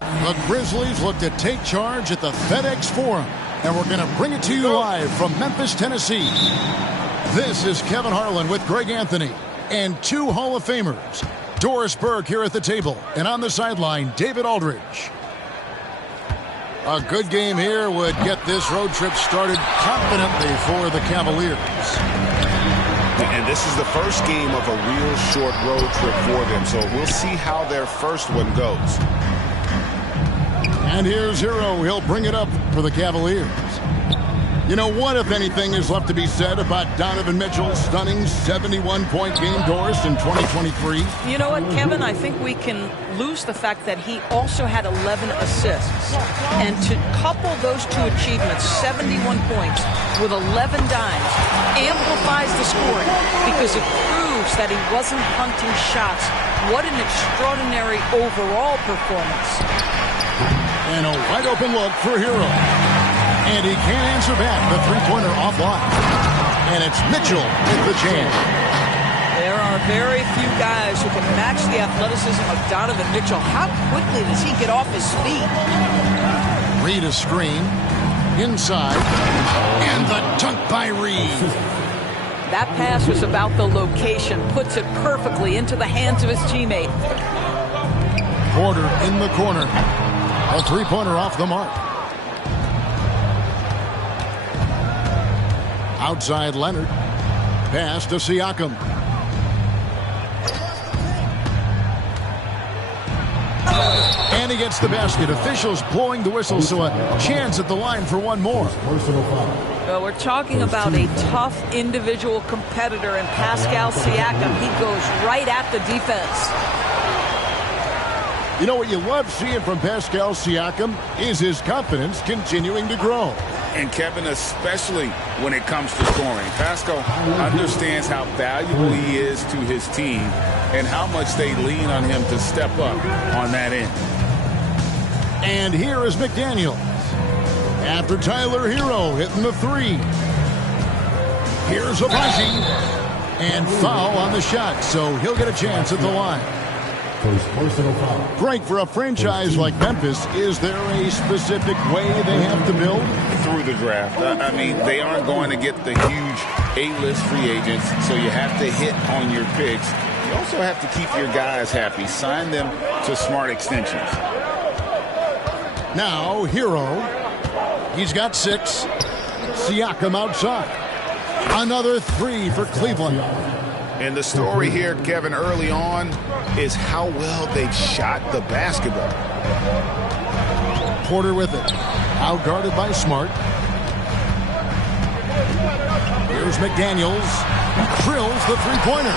The Grizzlies look to take charge at the FedEx Forum, and we're going to bring it to you live from Memphis, Tennessee. This is Kevin Harlan with Greg Anthony and two Hall of Famers, Doris Burke here at the table, and on the sideline, David Aldridge. A good game here would get this road trip started confidently for the Cavaliers. And this is the first game of a real short road trip for them, so we'll see how their first one goes. And here's Hero. He'll bring it up for the Cavaliers. You know, what, if anything, is left to be said about Donovan Mitchell's stunning 71-point game, Doris, in 2023? You know what, Kevin? I think we can lose the fact that he also had 11 assists. And to couple those two achievements, 71 points with 11 dimes, amplifies the scoring because it proves that he wasn't hunting shots. What an extraordinary overall performance. And a wide-open look for Hero. And he can't answer back. The three-pointer offline. And it's Mitchell with the jam. There are very few guys who can match the athleticism of Donovan Mitchell. How quickly does he get off his feet? Reed a screen. Inside. And the dunk by Reed. That pass was about the location. Puts it perfectly into the hands of his teammate. Porter in the corner. A three-pointer off the mark. Outside Leonard. Pass to Siakam. And he gets the basket. Officials blowing the whistle, so a chance at the line for one more. Well, we're talking about a tough individual competitor in Pascal Siakam. He goes right at the defense. You know what you love seeing from Pascal Siakam is his confidence continuing to grow. And Kevin, especially when it comes to scoring. Pascal understands how valuable he is to his team and how much they lean on him to step up on that end. And here is McDaniels. After Tyler Hero hitting the three. Here's Abaji. And foul on the shot, so he'll get a chance at the line. First personal foul. Frank, for a franchise like Memphis, is there a specific way they have to build? Through the draft. I mean, they aren't going to get the huge A-list free agents, so you have to hit on your picks. You also have to keep your guys happy. Sign them to smart extensions. Now, Hero. He's got 6. Siakam outside. Another 3 for Cleveland. And the story here, Kevin, early on is how well they've shot the basketball. Porter with it. Out-guarded by Smart. Here's McDaniels. Drills the three-pointer.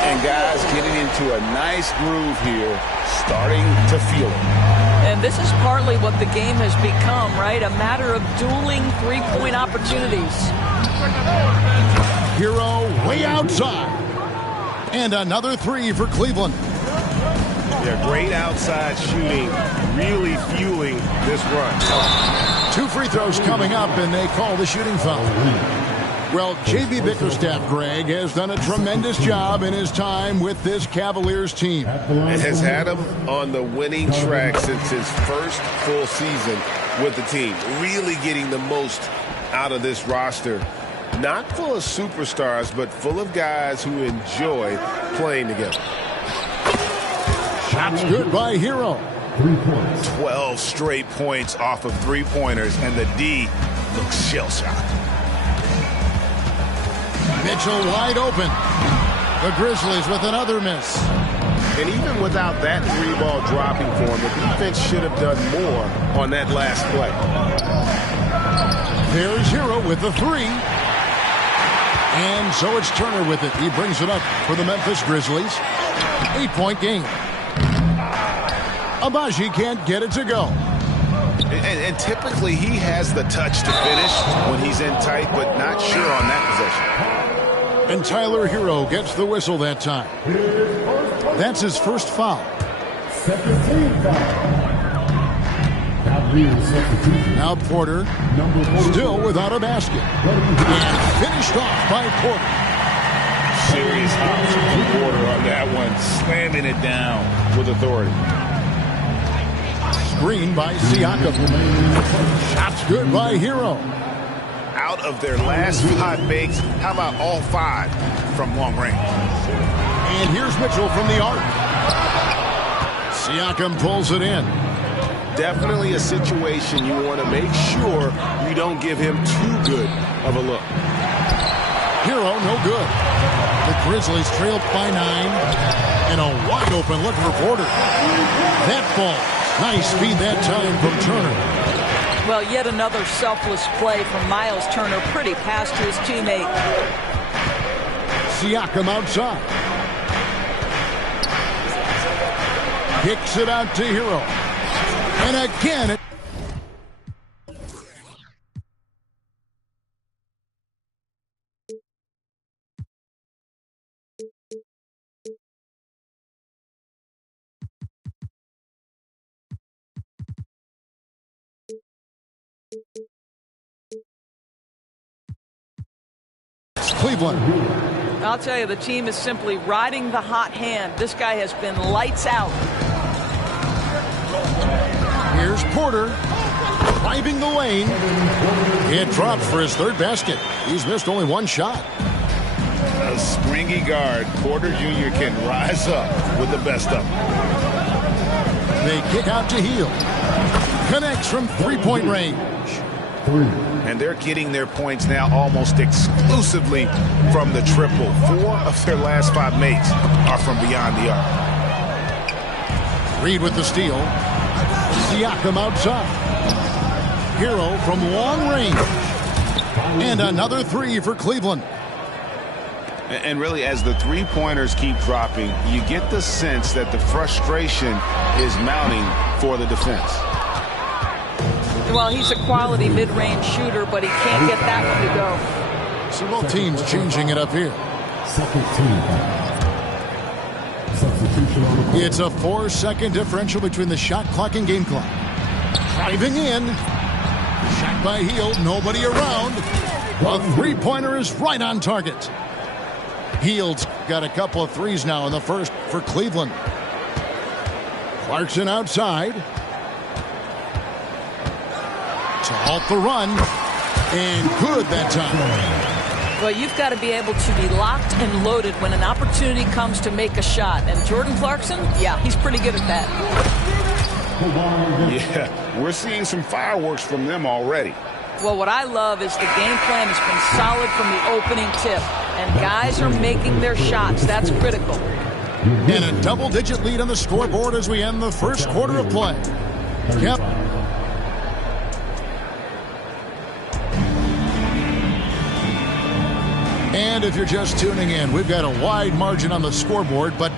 And guys getting into a nice groove here, starting to feel it. And this is partly what the game has become, right? A matter of dueling three-point opportunities. Hero way outside. And another 3 for Cleveland. Yeah, great outside shooting, really fueling this run. 2 free throws coming up, and they call the shooting foul. Well, J.B. Bickerstaff, Greg, has done a tremendous job in his time with this Cavaliers team. It has had him on the winning track since his first full season with the team. Really getting the most out of this roster. Not full of superstars, but full of guys who enjoy playing together. Shots good by Hero. 3 points. 12 straight points off of three-pointers, and the D looks shell-shocked. Mitchell wide open. The Grizzlies with another miss. And even without that three-ball dropping for him, the defense should have done more on that last play. There's Hero with the 3. And so it's Turner with it. He brings it up for the Memphis Grizzlies. 8-point game. Abaji can't get it to go. And typically he has the touch to finish when he's in tight, but not sure on that possession. And Tyler Hero gets the whistle that time. That's his first foul. Second team foul. Now Porter, still without a basket. And finished off by Porter. Serious hops from Porter on that one, slamming it down with authority. screen by Siakam. Shot's good by Hero. Out of their last 5 makes, how about all 5 from long range? And here's Mitchell from the arc. Siakam pulls it in. Definitely a situation you want to make sure you don't give him too good of a look. Hero, no good. The Grizzlies trail by 9. And a wide open look for Porter. That ball. Nice speed that time from Turner. Well, yet another selfless play from Miles Turner. Pretty pass to his teammate. Siakam outside. Kicks it out to Hero. And again, it Cleveland. I'll tell you, the team is simply riding the hot hand. This guy has been lights out. Here's Porter. Driving the lane. It drops for his 3rd basket. He's missed only 1 shot. A springy guard, Porter Jr. can rise up with the best of them. They kick out to Hield. Connects from 3-point range. 3. And they're getting their points now almost exclusively from the triple. 4 of their last 5 makes are from beyond the arc. Reed with the steal. Siakam outside. Hero from long range. And another 3 for Cleveland. And really, as the 3-pointers keep dropping, you get the sense that the frustration is mounting for the defense. Well, he's a quality mid-range shooter, but he can't get that one to go. So both teams changing it up here. Second team. Substitution on the court. It's a 4-second differential between the shot clock and game clock. Driving in. Shot by Hield. Nobody around. A 3-pointer is right on target. Hield's got a couple of 3s now in the first for Cleveland. Clarkson outside. To halt the run. And good that time. Well, you've got to be able to be locked and loaded when an opportunity comes to make a shot. And Jordan Clarkson, yeah, he's pretty good at that. Yeah, we're seeing some fireworks from them already. Well, what I love is the game plan has been solid from the opening tip. And guys are making their shots. That's critical. And a double-digit lead on the scoreboard as we end the first quarter of play. Yep. And if you're just tuning in, we've got a wide margin on the scoreboard, but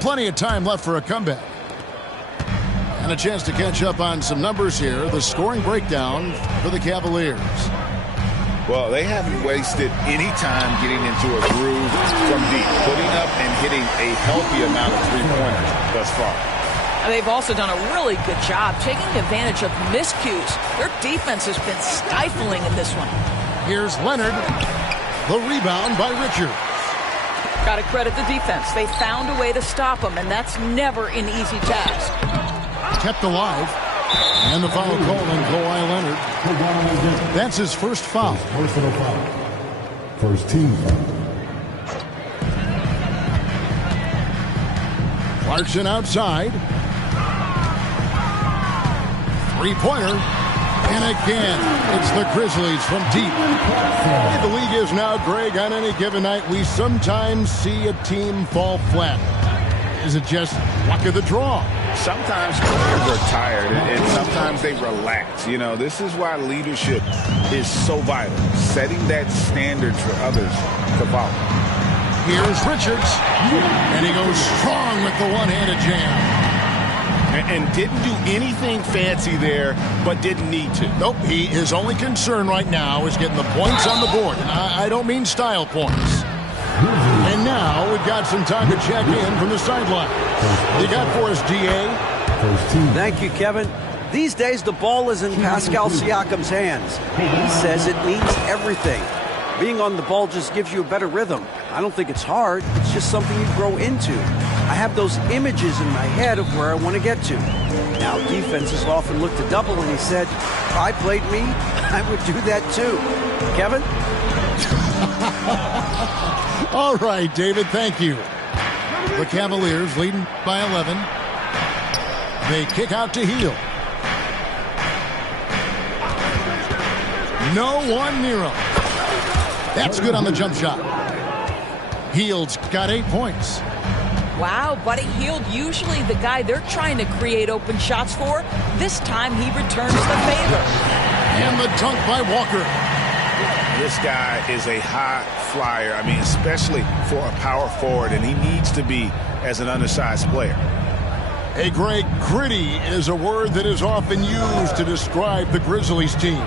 plenty of time left for a comeback. And a chance to catch up on some numbers here. The scoring breakdown for the Cavaliers. Well, they haven't wasted any time getting into a groove from deep, putting up and hitting a healthy amount of 3-pointers thus far. And they've also done a really good job taking advantage of miscues. Their defense has been stifling in this one. Here's Leonard. The rebound by Richards. Got to credit the defense. They found a way to stop them, and that's never an easy task. Kept alive. And the foul call on Kawhi Leonard. That's his first foul. Personal foul. First team foul. Clarkson outside. 3-pointer. And again, it's the Grizzlies from deep. The league is now, Greg, on any given night, we sometimes see a team fall flat. Is it just luck of the draw? Sometimes players are tired, and sometimes they relax. You know, this is why leadership is so vital, setting that standard for others to follow. Here's Richards, and he goes strong with the one-handed jam. And didn't do anything fancy there, but didn't need to. Nope, his only concern right now is getting the points on the board. And I don't mean style points. And now we've got some time to check in from the sideline. You got for us, D.A.? Thank you, Kevin. These days, the ball is in Pascal Siakam's hands. He says it means everything. Being on the ball just gives you a better rhythm. I don't think it's hard. It's just something you grow into. I have those images in my head of where I want to get to. Now, defenses often look to double, and he said, if I played me, I would do that too. Kevin? All right, David, thank you. The Cavaliers leading by 11. They kick out to Hield. No one near him. That's good on the jump shot. Hield's got 8 points. Wow, Buddy Hield, usually the guy they're trying to create open shots for. This time he returns the favor. And the dunk by Walker. This guy is a high flyer. I mean, especially for a power forward, and he needs to be as an undersized player. Hey, Greg, gritty is a word that is often used to describe the Grizzlies team.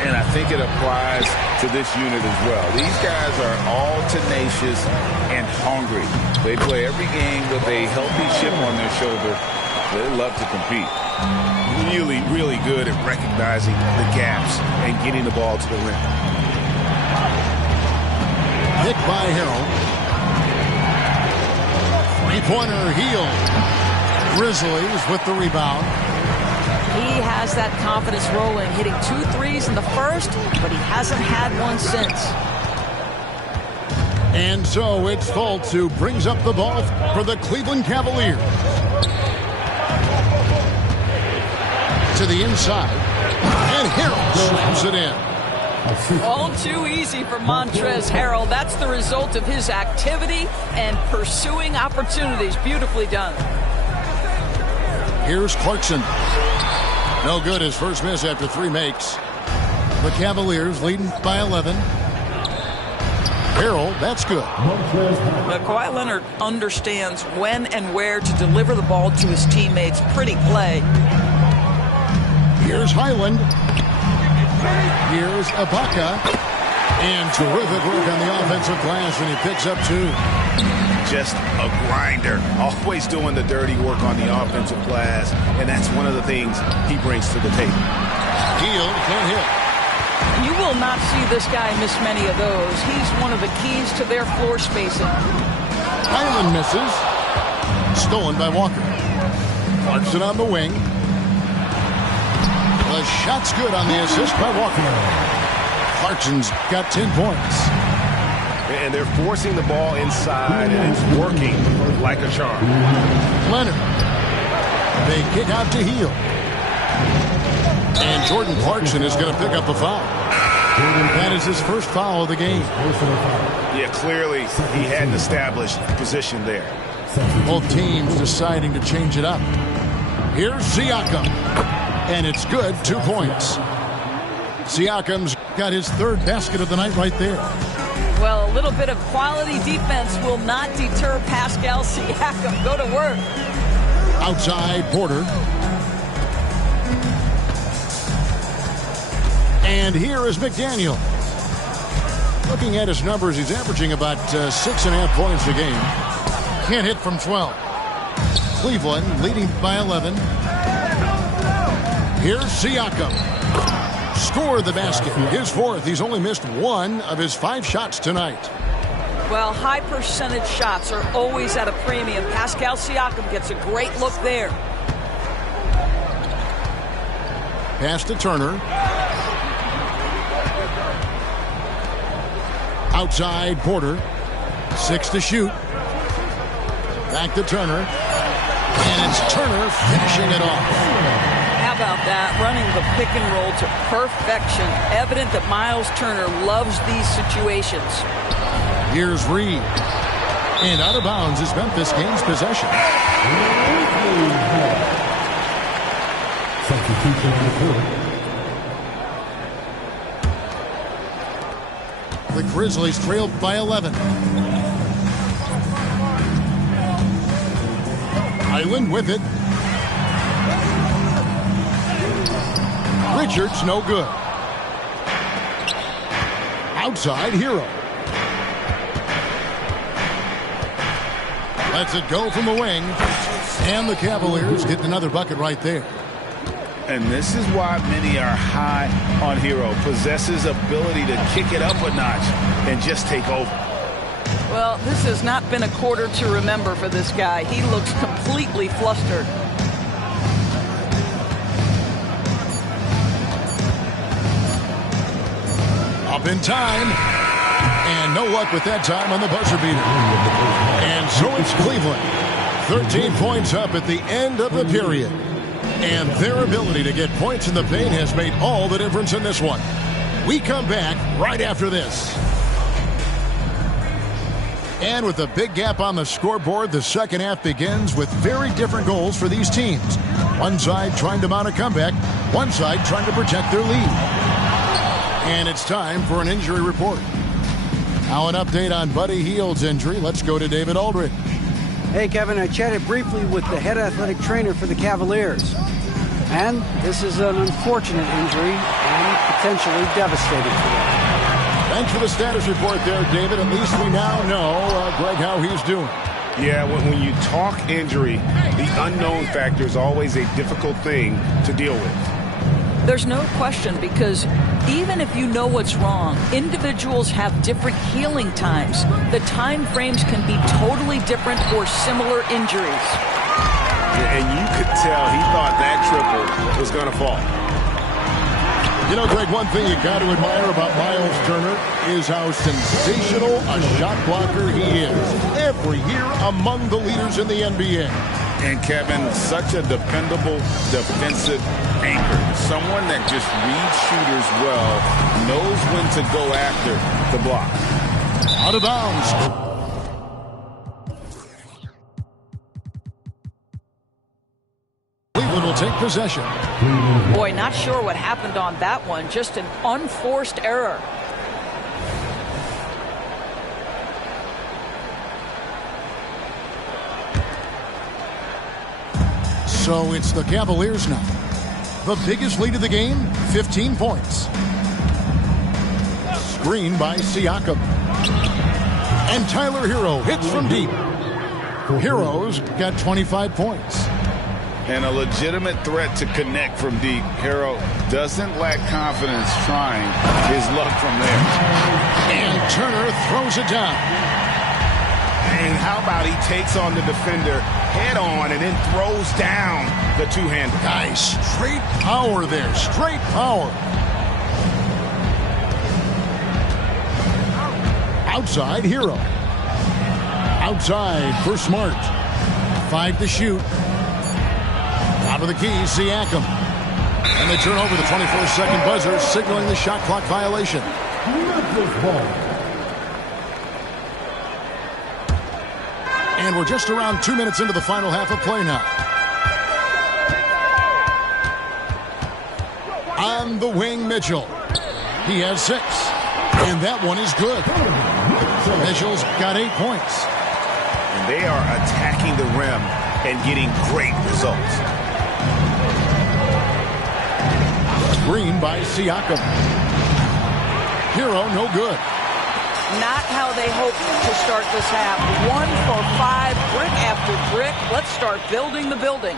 And I think it applies to this unit as well. These guys are all tenacious and hungry. They play every game with a healthy chip on their shoulder. They love to compete. Really, really good at recognizing the gaps and getting the ball to the rim. Hit by Harrell. Three-pointer Hield. Grizzlies with the rebound. He has that confidence rolling, hitting 2 threes in the first, but he hasn't had one since. And so it's Fultz who brings up the ball for the Cleveland Cavaliers. To the inside. And Harrell slams it in. All too easy for Montrezl Harrell. That's the result of his activity and pursuing opportunities. Beautifully done. Here's Clarkson. No good, his first miss after 3 makes. The Cavaliers leading by 11. Harrell, that's good. Now, Kawhi Leonard understands when and where to deliver the ball to his teammates. Pretty play. Here's Highland. Here's Ibaka. And terrific work on the offensive glass, and he picks up 2. Just a grinder, always doing the dirty work on the offensive glass, and that's one of the things he brings to the table. Hield can't hit. You will not see this guy miss many of those. He's one of the keys to their floor spacing. Highland misses. Stolen by Walker. Clarkson on the wing. The shot's good on the assist by Walker. Clarkson's got 10 points. And they're forcing the ball inside, and it's working like a charm. Leonard. They kick out to Hield. And Jordan Clarkson is going to pick up a foul. That is his first foul of the game. Yeah, clearly he hadn't established position there. Both teams deciding to change it up. Here's Siakam. And it's good, 2 points. Siakam's got his 3rd basket of the night right there. Well, a little bit of quality defense will not deter Pascal Siakam. Go to work. Outside, Porter. And here is McDaniel. Looking at his numbers, he's averaging about 6.5 points a game. Can't hit from 12. Cleveland leading by 11. Here's Siakam. Scored the basket. His 4th. He's only missed 1 of his 5 shots tonight. Well, high percentage shots are always at a premium. Pascal Siakam gets a great look there. Pass to Turner. Outside, Porter. 6 to shoot. Back to Turner. And it's Turner finishing it off. How about that? Running the pick and roll to perfection. Evident that Miles Turner loves these situations. Here's Reed. And out of bounds is Memphis gains possession. Substitution on the court. The Grizzlies trailed by 11. Highland with it. Richards no good. Outside, Hero. Lets it go from the wing. And the Cavaliers get another bucket right there. And this is why many are high on Hero. Possesses ability to kick it up a notch and just take over. Well, this has not been a quarter to remember for this guy. He looks completely flustered. Up in time. And no luck with that time on the buzzer beater. And so it's Cleveland. 13 points up at the end of the period. And their ability to get points in the paint has made all the difference in this one. We come back right after this. And with a big gap on the scoreboard, the second half begins with very different goals for these teams. One side trying to mount a comeback, one side trying to protect their lead. And it's time for an injury report. Now an update on Buddy Hield's injury. Let's go to David Aldridge. Hey, Kevin, I chatted briefly with the head athletic trainer for the Cavaliers. And this is an unfortunate injury and potentially devastating for them. Thanks for the status report there, David. At least we now know, Greg, how he's doing. Yeah, when you talk injury, the unknown factor is always a difficult thing to deal with. There's no question, because even if you know what's wrong, individuals have different healing times. The time frames can be totally different for similar injuries. And you could tell he thought that triple was going to fall. You know, Greg, one thing you got to admire about Miles Turner is how sensational a shot blocker he is. Every year among the leaders in the NBA. And Kevin, such a dependable defensive anchor. Someone that just reads shooters well, knows when to go after the block. Out of bounds. Cleveland will take possession. Boy, not sure what happened on that one. Just an unforced error. So it's the Cavaliers now. The biggest lead of the game, 15 points. Screen by Siakam. And Tyler Hero hits from deep. Hero's got 25 points. And a legitimate threat to connect from deep. Hero doesn't lack confidence trying his luck from there. And Turner throws it down. And how about he takes on the defender head on and then throws down the two-hander. Nice. Straight power there. Straight power. Outside, Hero. Outside for Smart. 5 to shoot. Top of the key, Siakam. And they turn over the 24-second buzzer, signaling the shot clock violation. And we're just around 2 minutes into the final half of play now. On the wing, Mitchell. He has 6. And that one is good. Mitchell's got 8 points. And they are attacking the rim and getting great results. Screen by Siakam. Hero, no good. Not how they hoped to start this half. 1 for 5, brick after brick. Let's start building the building.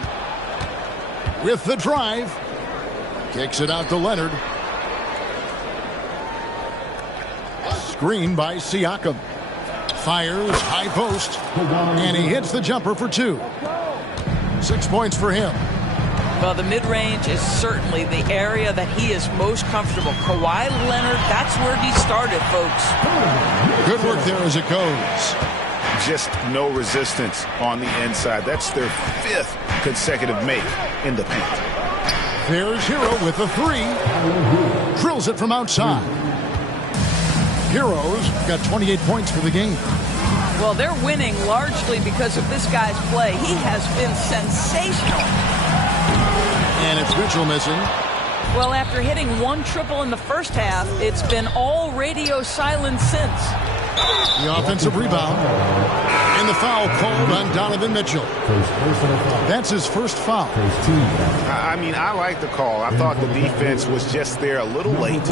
With the drive. Kicks it out to Leonard. Screen by Siakam. Fires, high post. And he hits the jumper for 2. 6 points for him. Well, the mid-range is certainly the area that he is most comfortable. Kawhi Leonard, that's where he started, folks. Good work there as it goes. Just no resistance on the inside. That's their 5th consecutive make in the paint. There's Hero with a 3. Drills it from outside. Hero's got 28 points for the game. Well, they're winning largely because of this guy's play. He has been sensational. And it's Mitchell missing. Well, after hitting 1 triple in the first half, it's been all radio silence since. The offensive rebound. And the foul called on Donovan Mitchell. That's his first foul. I mean, I like the call. I thought the defense was just there a little late.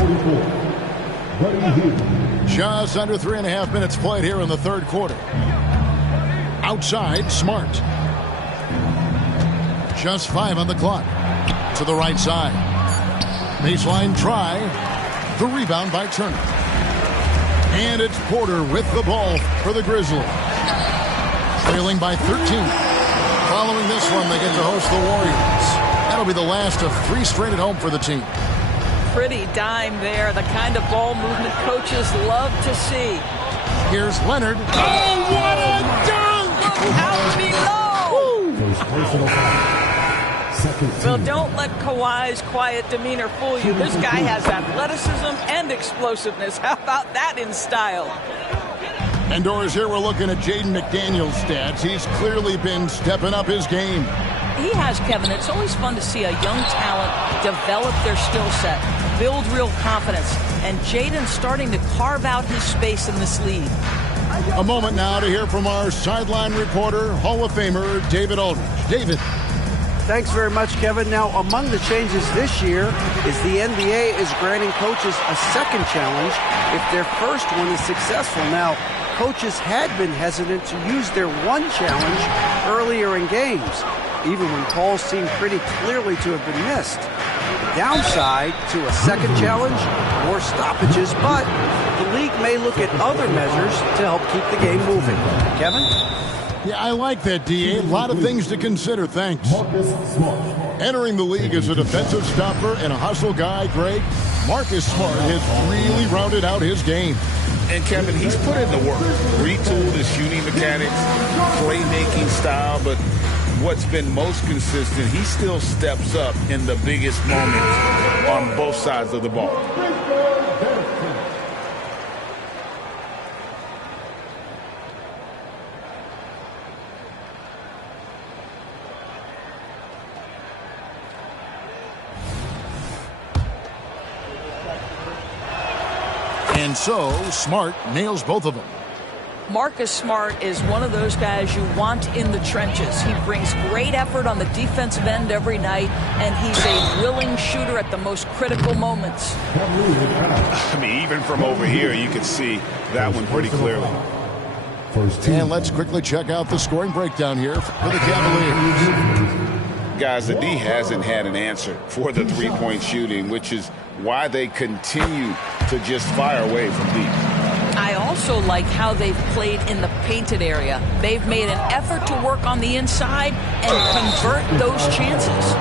Just under 3.5 minutes played here in the third quarter. Outside, Smart. Just 5 on the clock. To the right side. Baseline try. The rebound by Turner. And it's Porter with the ball for the Grizzlies. Trailing by 13. Following this one, they get to host the Warriors. That'll be the last of 3 straight at home for the team. Pretty dime there. The kind of ball movement coaches love to see. Here's Leonard. Oh, what a dunk! Look out below! First personal foul. Second team. Well, don't let Kawhi's quiet demeanor fool you. This guy has athleticism and explosiveness. How about that in style? And Doris, here we're looking at Jaden McDaniel's stats. He's clearly been stepping up his game. He has, Kevin. It's always fun to see a young talent develop their skill set, build real confidence, and Jaden's starting to carve out his space in this league. A moment now to hear from our sideline reporter, Hall of Famer David Aldridge. David. Thanks very much, Kevin. Now, among the changes this year is the NBA is granting coaches a second challenge if their first one is successful. Now, coaches had been hesitant to use their one challenge earlier in games, even when calls seemed pretty clearly to have been missed. Downside to a second challenge, more stoppages, but the league may look at other measures to help keep the game moving. Kevin? Yeah, I like that, D.A. A lot of things to consider. Thanks. Marcus Smart. Entering the league as a defensive stopper and a hustle guy, Greg, Marcus Smart has really rounded out his game. And, Kevin, he's put in the work. Retooled his shooting mechanics, playmaking style, but what's been most consistent, he still steps up in the biggest moments on both sides of the ball. And so, Smart nails both of them. Marcus Smart is one of those guys you want in the trenches. He brings great effort on the defensive end every night, and he's a willing shooter at the most critical moments. I mean, even from over here, you can see that one pretty clearly. First team. And let's quickly check out the scoring breakdown here for the Cavaliers. Guys, the D hasn't had an answer for the three-point shooting, which is why they continue to just fire away from deep. I also like how they've played in the painted area. They've made an effort to work on the inside and convert those chances.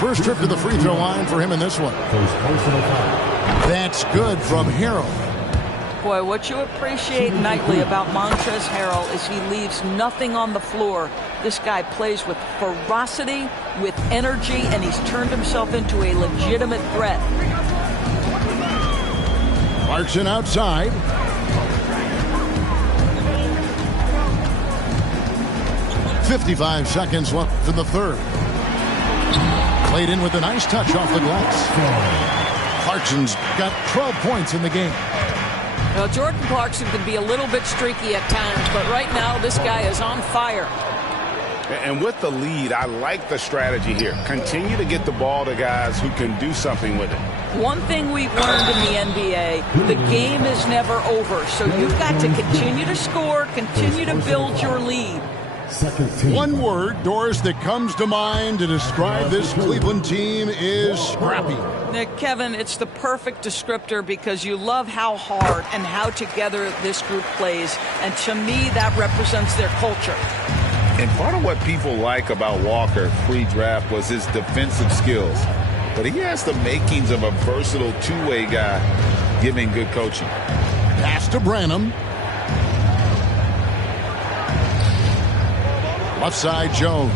First trip to the free throw line for him in this one. First personal foul. That's good from Harrell. Boy, what you appreciate nightly about Montrezl Harrell is he leaves nothing on the floor. This guy plays with ferocity, with energy, and he's turned himself into a legitimate threat. Clarkson outside. .55 seconds left in the third. Played in with a nice touch off the glass. Clarkson's got 12 points in the game. Well, Jordan Clarkson can be a little bit streaky at times, but right now this guy is on fire. And with the lead, I like the strategy here. Continue to get the ball to guys who can do something with it. One thing we've learned in the NBA, the game is never over. So you've got to continue to score, continue to build your lead. Second team. One word, Doris, that comes to mind to describe this Cleveland team is scrappy. Kevin, it's the perfect descriptor because you love how hard and how together this group plays. And to me, that represents their culture. And part of what people like about Walker pre-draft was his defensive skills. But he has the makings of a versatile two-way guy giving good coaching. Pass to Branham. Left side, Jones.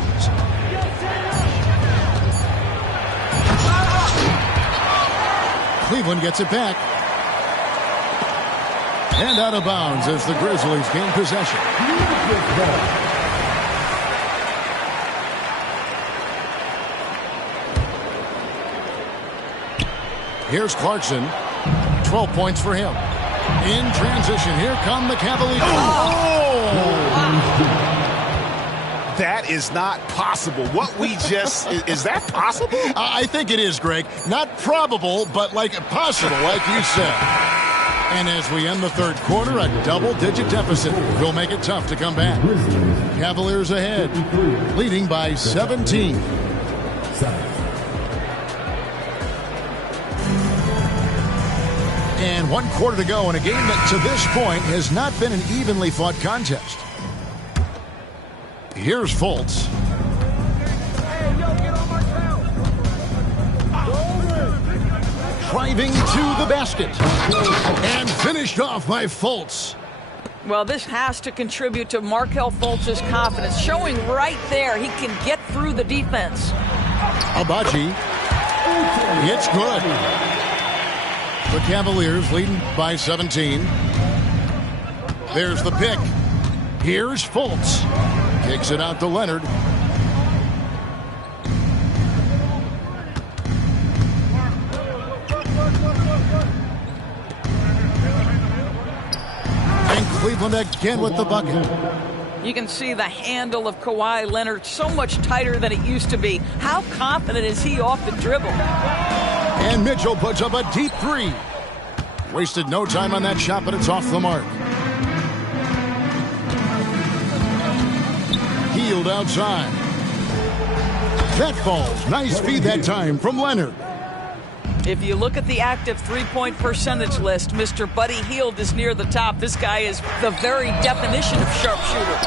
Cleveland gets it back. And out of bounds as the Grizzlies gain possession. Here's Clarkson. 12 points for him. In transition, here come the Cavaliers. That is not possible. What we just, is that possible? I think it is, Greg. Not probable, but like possible, like you said. And as we end the third quarter, a double-digit deficit will make it tough to come back. Cavaliers ahead, leading by 17. And 1 quarter to go in a game that to this point has not been an evenly fought contest. Here's Fultz. Driving to the basket. And finished off by Fultz. Well, this has to contribute to Markelle Fultz's confidence, showing right there he can get through the defense. Agbaji. It's good. The Cavaliers leading by 17. There's the pick. Here's Fultz. Kicks it out to Leonard. And Cleveland again with the bucket. You can see the handle of Kawhi Leonard so much tighter than it used to be. How confident is he off the dribble? And Mitchell puts up a deep three. Wasted no time on that shot, but it's off the mark. Hield outside. That falls. Nice feed that time from Leonard. If you look at the active three-point percentage list, Mr. Buddy Hield is near the top. This guy is the very definition of sharpshooter.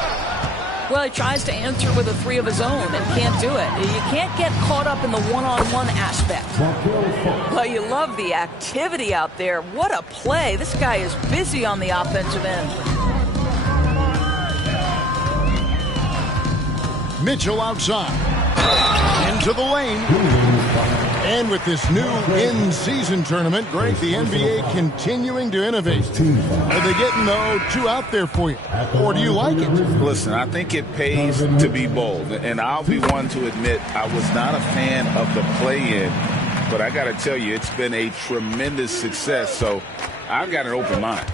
Well, he tries to answer with a three of his own and can't do it. You can't get caught up in the one-on-one aspect. Well, you love the activity out there. What a play. This guy is busy on the offensive end. Mitchell outside. Into the lane. And with this new in-season tournament, Greg, the NBA continuing to innovate. Are they getting, though, too out there for you? Or do you like it? Listen, I think it pays to be bold. And I'll be one to admit I was not a fan of the play-in. But I got to tell you, it's been a tremendous success. So I've got an open mind.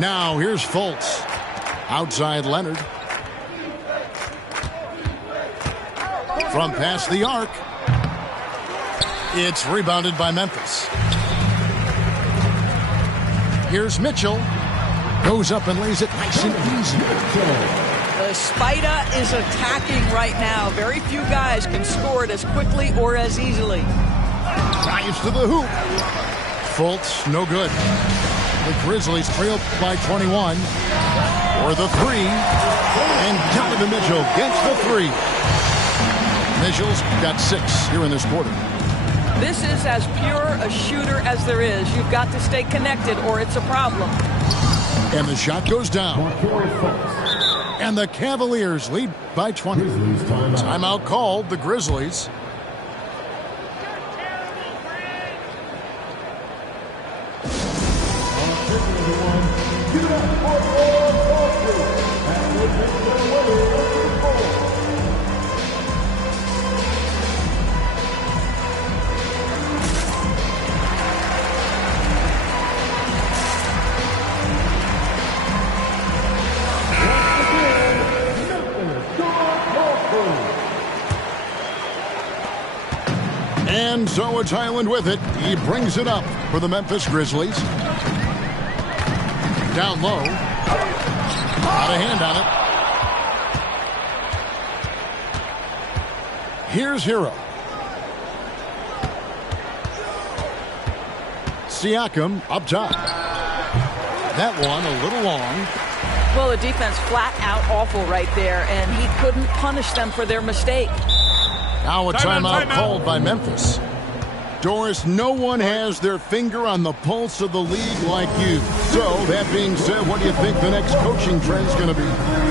Now here's Fultz. Outside Leonard. From past the arc. It's rebounded by Memphis. Here's Mitchell. Goes up and lays it nice and easy. The Spider is attacking right now. Very few guys can score it as quickly or as easily. Drives to the hoop. Fultz, no good. The Grizzlies trail by 21. For the three. And Donovan Mitchell gets the three. Mitchell's got 6 here in this quarter. This is as pure a shooter as there is. You've got to stay connected or it's a problem. And the shot goes down. And the Cavaliers lead by 20. Timeout called, the Grizzlies. And so it's Highland with it. He brings it up for the Memphis Grizzlies. Down low. Out of hand on it. Here's Hero. Siakam up top. That one a little long. Well, the defense flat out awful right there, and he couldn't punish them for their mistake. Now a timeout called by Memphis. Doris, no one has their finger on the pulse of the league like you. So, that being said, what do you think the next coaching trend is going to be?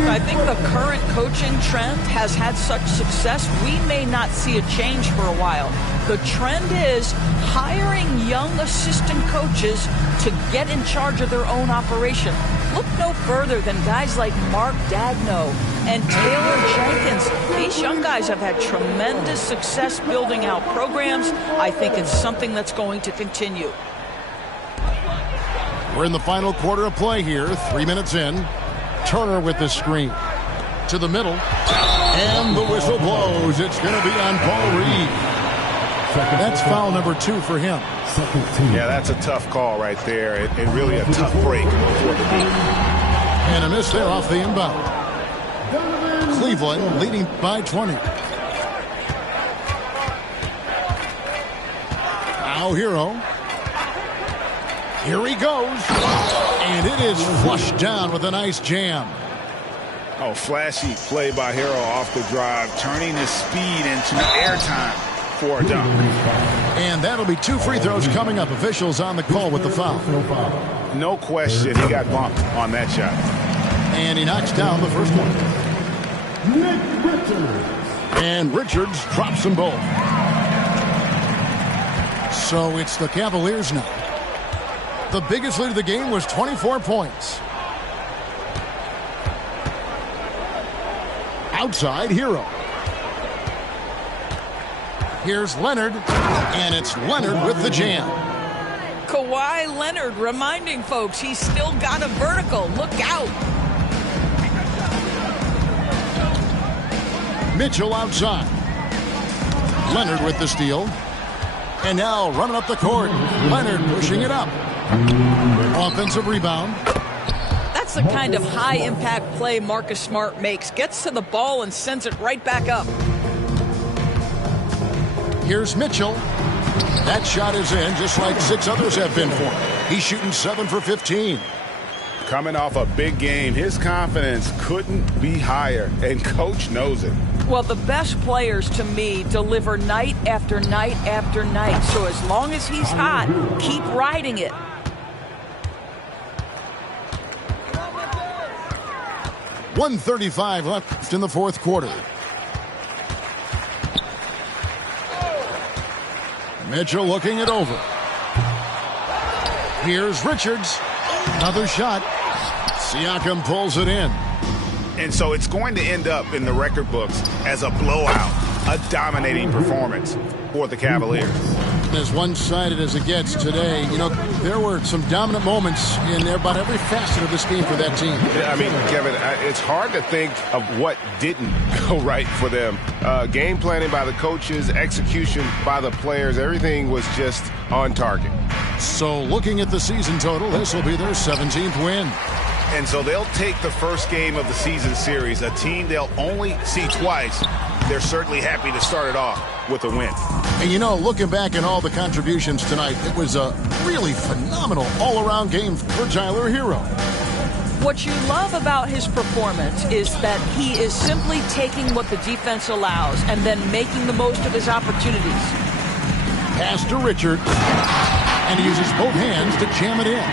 I think the current coaching trend has had such success, we may not see a change for a while. The trend is hiring young assistant coaches to get in charge of their own operation. Look no further than guys like Mark Dagno and Taylor Jenkins. These young guys have had tremendous success building out programs. I think it's something that's going to continue. We're in the final quarter of play here. 3 minutes in. Turner with the screen. To the middle. And the whistle blows. It's going to be on Paul Reed. That's foul number 2 for him. Yeah, that's a tough call right there, and really a tough break for the team. And a miss there off the inbound. Cleveland leading by 20. Now Hero. Here he goes. And it is flushed down with a nice jam. Oh, flashy play by Hero off the drive, turning his speed into airtime for a dunk. And that'll be 2 free throws coming up. Officials on the call with the foul. No question, he got bumped on that shot. And he knocks down the first one. And Richards drops them both. So it's the Cavaliers now. The biggest lead of the game was 24 points. Outside, Hero. Here's Leonard, and it's Leonard with the jam. Kawhi Leonard reminding folks he's still got a vertical. Look out. Mitchell outside. Leonard with the steal. And now running up the court. Leonard pushing it up. Offensive rebound. That's the kind of high-impact play Marcus Smart makes. Gets to the ball and sends it right back up. Here's Mitchell. That shot is in, just like 6 others have been for him. He's shooting 7 for 15. Coming off a big game, his confidence couldn't be higher, and Coach knows it. Well, the best players, to me, deliver night after night after night. So as long as he's hot, keep riding it. .135 left in the fourth quarter. Mitchell looking it over. Here's Richards. Another shot. Siakam pulls it in. And so it's going to end up in the record books as a blowout, a dominating performance for the Cavaliers. As one-sided as it gets today, you know, there were some dominant moments in about every facet of this game for that team. I mean, Kevin, it's hard to think of what didn't go right for them. Game planning by the coaches, execution by the players, everything was just on target. So looking at the season total, this will be their 17th win. And so they'll take the first game of the season series, a team they'll only see twice. They're certainly happy to start it off with a win. And you know, looking back at all the contributions tonight, it was a really phenomenal all-around game for Tyler Hero. What you love about his performance is that he is simply taking what the defense allows and then making the most of his opportunities. Pass to Richard, and he uses both hands to jam it in.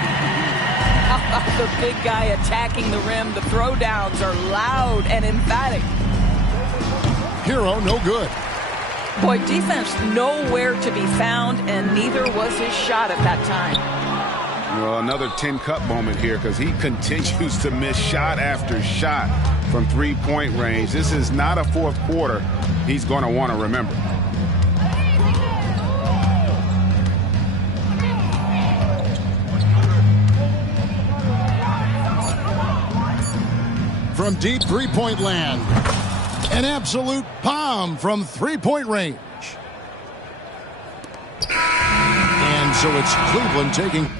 The big guy attacking the rim. The throwdowns are loud and emphatic. Hero, no good. Boy, defense nowhere to be found, and neither was his shot at that time. Well, another 10-cup moment here because he continues to miss shot after shot from three-point range. This is not a fourth quarter he's going to want to remember. From deep three-point land. An absolute bomb from three-point range. And so it's Cleveland taking...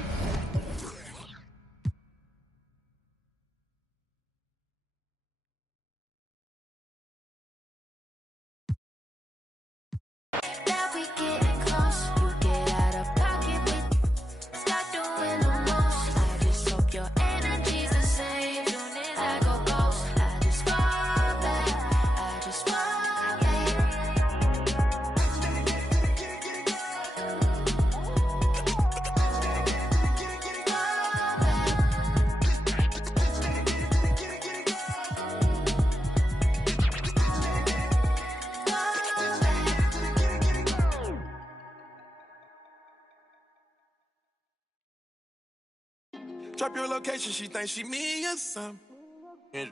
Drop your location, she thinks she me or something.